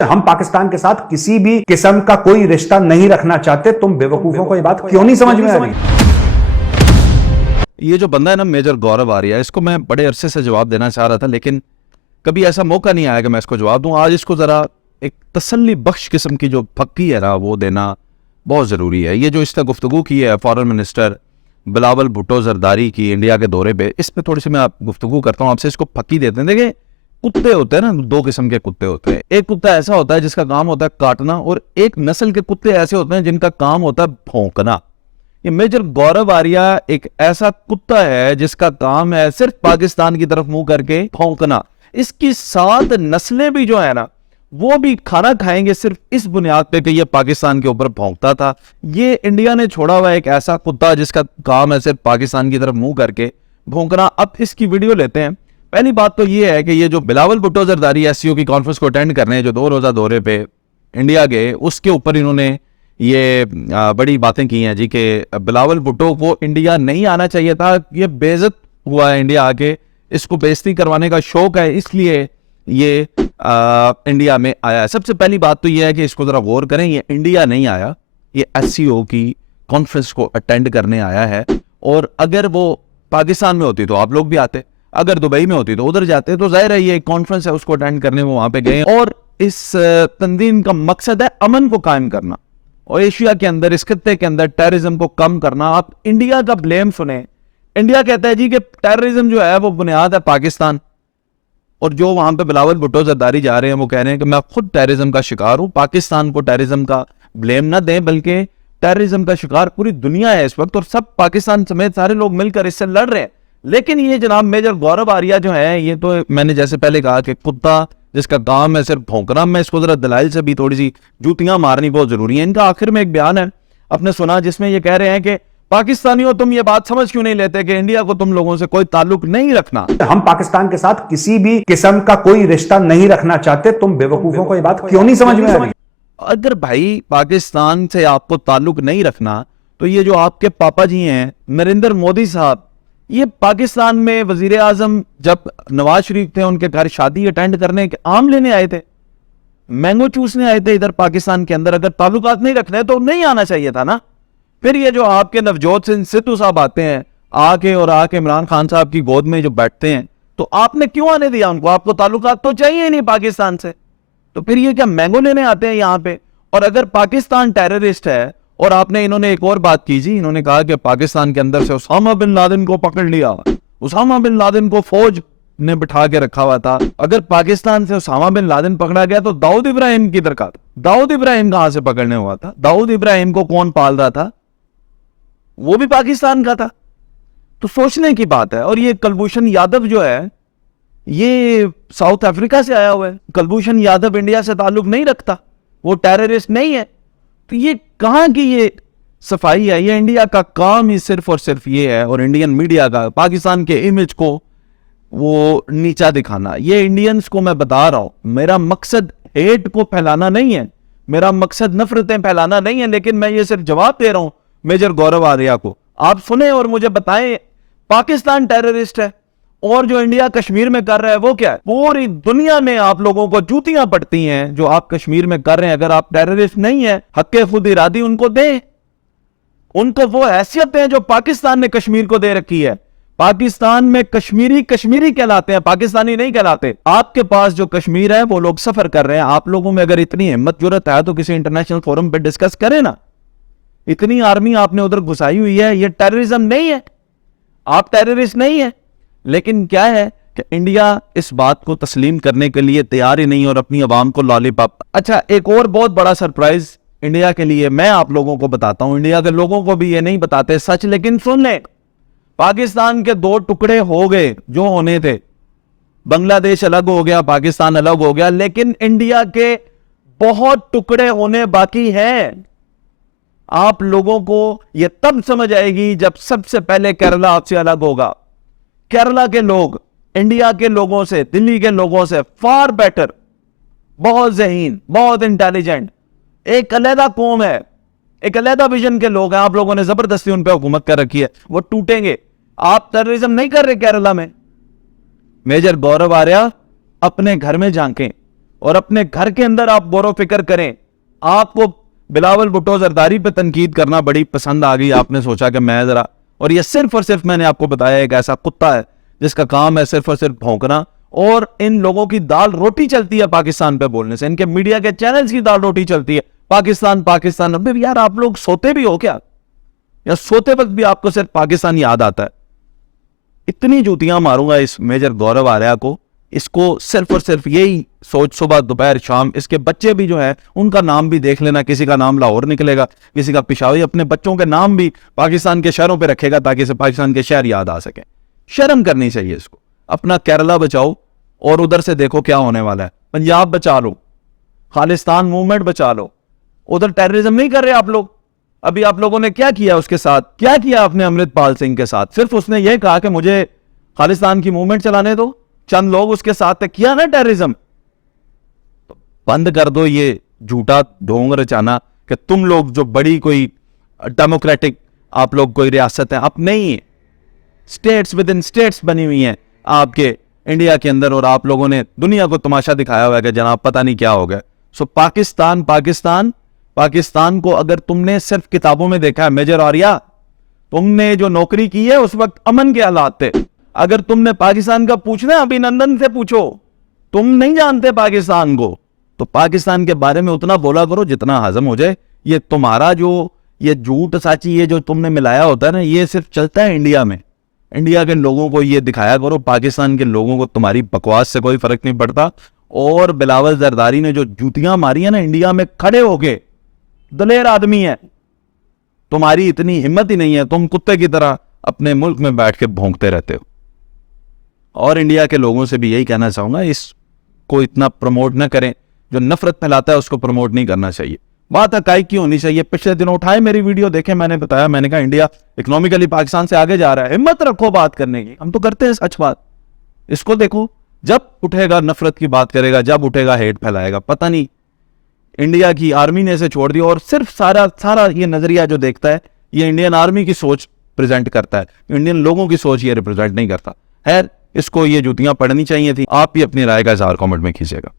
हम पाकिस्तान के साथ किसी भी किस्म का कोई रिश्ता नहीं रखना चाहते। तुम बेवकूफों को ये बात क्यों नहीं समझ में आ रही? ये जो बंदा है ना मेजर गौरव आर्या, इसको मैं बड़े अरसे से जवाब देना चाह रहा था, लेकिन कभी ऐसा मौका नहीं आया कि मैं इसको जवाब दूं। आज इसको जरा एक तसल्ली बख्श किस्म की जो फक्की है ना वो देना बहुत ज़रूरी है। ये जो इसने गुफ्तगू की है फॉरेन मिनिस्टर बिलावल भुट्टो जरदारी की इंडिया के दौरे पे, इस पर थोड़ी सी मैं गुफ्तगू करता हूँ आपसे। इसको फक्की देते हैं। देखिए, कुत्ते होते हैं ना, दो किस्म के कुत्ते होते हैं। एक कुत्ता ऐसा होता है जिसका काम होता है काटना, और एक नस्ल के कुत्ते ऐसे होते हैं जिनका काम होता है भौंकना। ये मेजर गौरव आर्या एक ऐसा कुत्ता है जिसका काम है सिर्फ पाकिस्तान की तरफ मुंह करके भौंकना। इसकी 7 नस्लें भी जो है ना वो भी खाना खाएंगे सिर्फ इस बुनियाद पे कि ये पाकिस्तान के ऊपर भौंकता था। ये इंडिया ने छोड़ा हुआ एक ऐसा कुत्ता जिसका काम है सिर्फ पाकिस्तान की तरफ मुंह करके भौंकना। अब इसकी वीडियो लेते हैं। पहली बात तो ये है कि ये जो बिलावल भुट्टो जरदारी एससीओ की कॉन्फ्रेंस को अटेंड करने हैं, जो 2 रोजा दौरे पे इंडिया गए, उसके ऊपर इन्होंने ये बड़ी बातें की हैं जी कि बिलावल भुट्टो को इंडिया नहीं आना चाहिए था, ये बेइज्जत हुआ है इंडिया आके, इसको बेइज्जती करवाने का शौक है इसलिए ये इंडिया में आया है। सबसे पहली बात तो ये है कि इसको जरा गौर करें, ये इंडिया नहीं आया, ये एससीओ की कॉन्फ्रेंस को अटेंड करने आया है। और अगर वो पाकिस्तान में होती तो आप लोग भी आते, अगर दुबई में होती तो उधर जाते। तो जाहिर है ये एक कॉन्फ्रेंस है, उसको अटेंड करने वो वहां पे गए। और इस तंजीम का मकसद है अमन को कायम करना और एशिया के अंदर, इस खत्ते के अंदर टेररिज्म को कम करना। आप इंडिया का ब्लेम सुने। इंडिया कहता है जी कि टेररिज्म जो है वो बुनियाद है पाकिस्तान, और जो वहां पे बिलावल भुट्टो जरदारी जा रहे हैं वो कह रहे हैं कि मैं खुद टेररिज्म का शिकार हूं। पाकिस्तान को टेररिज्म का ब्लेम ना दें, बल्कि टेररिज्म का शिकार पूरी दुनिया है इस वक्त, और सब पाकिस्तान समेत सारे लोग मिलकर इससे लड़ रहे हैं। लेकिन ये जनाब मेजर गौरव आर्या जो है, ये तो मैंने जैसे पहले कहा कि कुत्ता जिसका काम है सिर्फ भौंकना। मैं इसको जरा दलाइल से भी थोड़ी सी जूतियां मारनी बहुत जरूरी है। इनका आखिर में एक बयान है, आपने सुना, जिसमें ये कह रहे हैं कि पाकिस्तानियों तुम ये बात समझ क्यों नहीं लेते कि इंडिया को तुम लोगों से कोई ताल्लुक नहीं रखना। हम पाकिस्तान के साथ किसी भी किस्म का कोई रिश्ता नहीं रखना चाहते। तुम बेवकूफों को ये बात क्यों नहीं समझ में आ रही? अगर भाई पाकिस्तान से आपको ताल्लुक नहीं रखना, तो ये जो आपके पापा जी हैं नरेंद्र मोदी साहब, ये पाकिस्तान में वजीर आजम जब नवाज शरीफ थे उनके घर शादी अटेंड करने आम लेने आए थे, मैंगो चूसने आए थे इधर पाकिस्तान के अंदर। अगर ताल्लुकात नहीं रखने तो नहीं आना चाहिए था ना। फिर ये जो आपके नवजोत सिंह सिद्धू साहब आते हैं आके इमरान खान साहब की गोद में जो बैठते हैं, तो आपने क्यों आने दिया उनको? आपको ताल्लुकात तो चाहिए ही नहीं पाकिस्तान से, तो फिर ये क्या मैंगो लेने आते हैं यहाँ पे? और अगर पाकिस्तान टेररिस्ट है, और आपने इन्होंने एक और बात की जी, इन्होंने कहा कि पाकिस्तान के अंदर से उसामा बिन लादेन को पकड़ लिया। उसामा बिन लादेन को फौज ने बिठा के रखा हुआ था। अगर पाकिस्तान से उसामा बिन लादेन पकड़ा गया तो दाऊद इब्राहिम किधर का था? दाऊद इब्राहिम कहां से पकड़ने हुआ था? दाऊद इब्राहिम को कौन पाल रहा था? वो भी पाकिस्तान का था। तो सोचने की बात है। और ये कुलभूषण यादव जो है, ये साउथ अफ्रीका से आया हुआ है। कुलभूषण यादव इंडिया से ताल्लुक नहीं रखता, वो टेररिस्ट नहीं है। तो ये कहां की ये सफाई है? ये इंडिया का काम ही सिर्फ और सिर्फ ये है, और इंडियन मीडिया का पाकिस्तान के इमेज को वो नीचा दिखाना। ये इंडियंस को मैं बता रहा हूं, मेरा मकसद हेट को फैलाना नहीं है, मेरा मकसद नफरतें फैलाना नहीं है, लेकिन मैं ये सिर्फ जवाब दे रहा हूं मेजर गौरव आर्या को। आप सुने और मुझे बताएं, पाकिस्तान टेररिस्ट है और जो इंडिया कश्मीर में कर रहा है वो क्या है? पूरी दुनिया में आप लोगों को जूतियां पड़ती हैं जो आप कश्मीर में कर रहे हैं। अगर आप टेररिस्ट नहीं है, हक्के खुद इरादी उनको दें, उनको वो हैसियत है जो पाकिस्तान ने कश्मीर को दे रखी है। पाकिस्तान में कश्मीरी कश्मीरी कहलाते हैं, पाकिस्तानी नहीं कहलाते। आपके पास जो कश्मीर है वो लोग सफर कर रहे हैं। आप लोगों में अगर इतनी हिम्मत जुर्रत है तो किसी इंटरनेशनल फोरम पे डिस्कस करें ना। इतनी आर्मी आपने उधर घुसाई हुई है, ये टेररिज्म नहीं है, आप टेररिस्ट नहीं है। लेकिन क्या है कि इंडिया इस बात को तस्लीम करने के लिए तैयार ही नहीं, और अपनी आवाम को लॉलीपॉप। अच्छा, एक और बहुत बड़ा सरप्राइज इंडिया के लिए मैं आप लोगों को बताता हूं। इंडिया के लोगों को भी ये नहीं बताते सच, लेकिन सुन ले, पाकिस्तान के 2 टुकड़े हो गए जो होने थे। बांग्लादेश अलग हो गया, पाकिस्तान अलग हो गया, लेकिन इंडिया के बहुत टुकड़े होने बाकी हैं। आप लोगों को यह तब समझ आएगी जब सबसे पहले केरला आपसे अलग होगा। केरला के लोग इंडिया के लोगों से, दिल्ली के लोगों से फार बेटर, बहुत ज़हीन, बहुत इंटेलिजेंट, एक अलहदा कौम है, एक अलहदा विजन के लोग हैं। आप लोगों ने जबरदस्ती उन पर हुकूमत कर रखी है, वो टूटेंगे। आप टेररिज्म नहीं कर रहे केरला में। मेजर गौरव आर्या अपने घर में झांकें, और अपने घर के अंदर आप गौर फिक्र करें। आपको बिलावल भुट्टो जरदारी पे तनकीद करना बड़ी पसंद आ गई, आपने सोचा कि मैं जरा, और ये सिर्फ और सिर्फ मैंने आपको बताया एक ऐसा कुत्ता है जिसका काम है सिर्फ और सिर्फ भौंकना, और इन लोगों की दाल रोटी चलती है पाकिस्तान पे बोलने से, इनके मीडिया के चैनल्स की दाल रोटी चलती है पाकिस्तान पाकिस्तान। अबे यार आप लोग सोते भी हो क्या, या सोते वक्त भी आपको सिर्फ पाकिस्तान याद आता है? इतनी जूतियां मारूंगा इस मेजर गौरव आर्या को, इसको सिर्फ और सिर्फ यही सोच सुबह दोपहर शाम। इसके बच्चे भी जो है उनका नाम भी देख लेना, किसी का नाम लाहौर निकलेगा, किसी का पिशावर, अपने बच्चों के नाम भी पाकिस्तान के शहरों पे रखेगा ताकि इसे पाकिस्तान के शहर याद आ सके। शर्म करनी चाहिए इसको। अपना केरला बचाओ और उधर से देखो क्या होने वाला है। पंजाब बचा लो, खालिस्तान मूवमेंट बचा लो, उधर टेररिज्म नहीं कर रहे आप लोग। अभी आप लोगों ने क्या किया उसके साथ, क्या किया आपने अमृतपाल सिंह के साथ? सिर्फ उसने यह कहा कि मुझे खालिस्तान की मूवमेंट चलाने दो, चंद लोग उसके साथ थे, किया ना टेररिज्म। तो बंद कर दो ये झूठा ढोंग रचाना कि तुम लोग जो बड़ी कोई डेमोक्रेटिक आप लोग कोई रियासत है, आप नहीं है। स्टेट्स विद इन स्टेट्स बनी हुई हैं आपके इंडिया के अंदर, और आप लोगों ने दुनिया को तमाशा दिखाया हुआ है कि जनाब पता नहीं क्या हो गया। सो पाकिस्तान पाकिस्तान पाकिस्तान को अगर तुमने सिर्फ किताबों में देखा है मेजर आर्या, तुमने जो नौकरी की है उस वक्त अमन के हालात थे। अगर तुमने पाकिस्तान का पूछना है अभिनंदन से पूछो, तुम नहीं जानते पाकिस्तान को, तो पाकिस्तान के बारे में उतना बोला करो जितना हजम हो जाए। ये तुम्हारा जो ये झूठ साची ये जो तुमने मिलाया होता है ना, ये सिर्फ चलता है इंडिया में। इंडिया के लोगों को ये दिखाया करो, पाकिस्तान के लोगों को तुम्हारी बकवास से कोई फर्क नहीं पड़ता। और बिलावल जरदारी ने जो जूतियां मारी है ना इंडिया में खड़े होके, दलेर आदमी है, तुम्हारी इतनी हिम्मत ही नहीं है, तुम कुत्ते की तरह अपने मुल्क में बैठ के भौंकते रहते हो। और इंडिया के लोगों से भी यही कहना चाहूंगा, इसको इतना प्रमोट ना करें, जो नफरत फैलाता है उसको प्रमोट नहीं करना चाहिए। बात हकाइक की होनी चाहिए। पिछले दिनों उठाए मेरी वीडियो देखे, मैंने बताया, मैंने कहा इंडिया इकोनॉमिकली पाकिस्तान से आगे जा रहा है, हिम्मत रखो बात करने की। हम तो करते हैं सच बात। इसको देखो, जब उठेगा नफरत की बात करेगा, जब उठेगा हेट फैलाएगा। पता नहीं इंडिया की आर्मी ने इसे छोड़ दिया, और सिर्फ सारा ये नजरिया जो देखता है ये इंडियन आर्मी की सोच प्रेजेंट करता है, इंडियन लोगों की सोच ये रिप्रेजेंट नहीं करता। खैर, इसको ये जूतियां पड़नी चाहिए थी। आप भी अपनी राय का इजहार कमेंट में कीजिएगा।